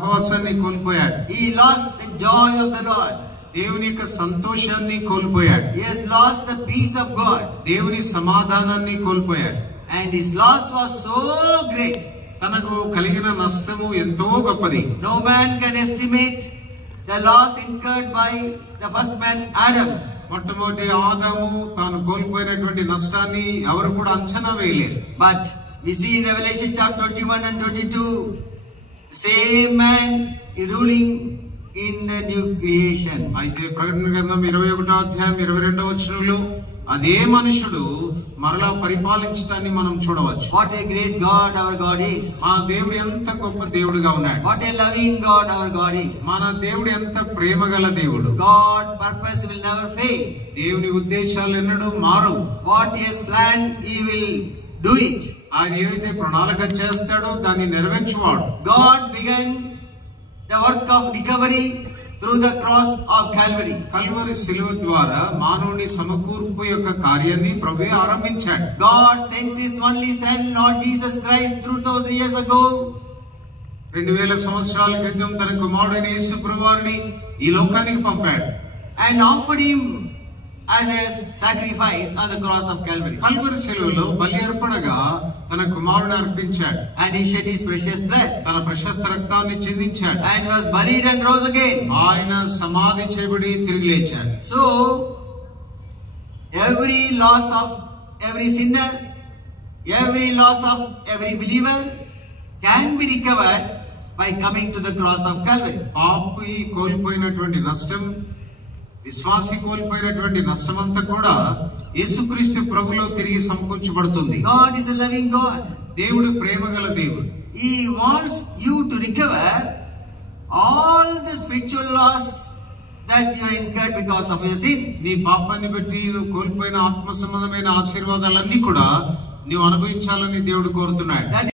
సహవాసాన్ని కోల్పోయాడు. He lost the joy of the Lord. దేవుని యొక్క సంతోషాన్ని కోల్పోయాడు. He has lost the peace of God. దేవుని సమాధానాన్ని కోల్పోయాడు. And his loss was so great. తనకు కలిగిన నష్టము ఎంతో గొప్పది. No man can estimate the loss incurred by the first man Adam. మొట్టమొదటి ఆదాము తాను కోల్పోయినటువంటి నష్టాన్ని ఎవరు కూడా అంచనా వేయలేరు. But we see in Revelation chapter 21 and 22, same man is ruling in the new creation. అయితే ప్రకటన గ్రంథం 21వ అధ్యాయం 22వ వచనంలో అదే మనుషుడు మరలా పరిపాలించడాన్ని మనం చూడవచ్చు. What a great God our God is. మన దేవుడు ఎంత గొప్ప దేవుడుగా ఉన్నాడు. What a loving God our God is. మన దేవుడు ఎంత ప్రేమగల దేవుడు. God purpose will never fail. దేవుని ఉద్దేశాలు ఎన్నడూ మారవు. What he has planned, he will do it. ఆయన ఏదైతే ప్రణాళిక చేస్తాడో దాన్ని నెరవేర్చువాడు. God began the work of recovery through the cross of Calvary. Calvary శిలువ ద్వారా మానవుని సమకూర్పు యొక్క కార్యాన్ని ప్రభువే ఆరంభించాడు. God sent his only son Lord Jesus Christ 2000 years ago. 2000 సంవత్సరాల క్రితం తన కుమారుడైన యేసు ప్రభువారిని ఈ లోకానికి పంపాడు. And offered him as a sacrifice on the cross of Calvary. Calvary శిలువలో బలి అర్పణగా తన కుమారుని అర్పించాడు. And he shed his precious blood. తన ప్రశస్త రక్తాన్ని చిందించాడు. And was buried and rose again. ఆయన సమాధి చేయబడి తిరిగి లేచాడు. So every loss of every sinner, every loss of every believer can be recovered by coming to the cross of Calvary. పాపి కోల్పోయినటువంటి నష్టం, విశ్వాసి కోల్పోయినటువంటి నష్టమంతా కూడా యేసుక్రీస్తు ప్రభులో తిరిగి సమకూర్చబడుతుంది. God is a loving God. దేవుడు ప్రేమగల దేవుడు. He wants you to recover all the spiritual loss that you incurred because of your sin. నీ పాపాన్ని బట్టి నువ్వు కోల్పోయిన ఆత్మ సంబంధమైన ఆశీర్వాదాలన్నీ కూడా నీవు అనుభవించాలని దేవుడు కోరుతున్నాడు.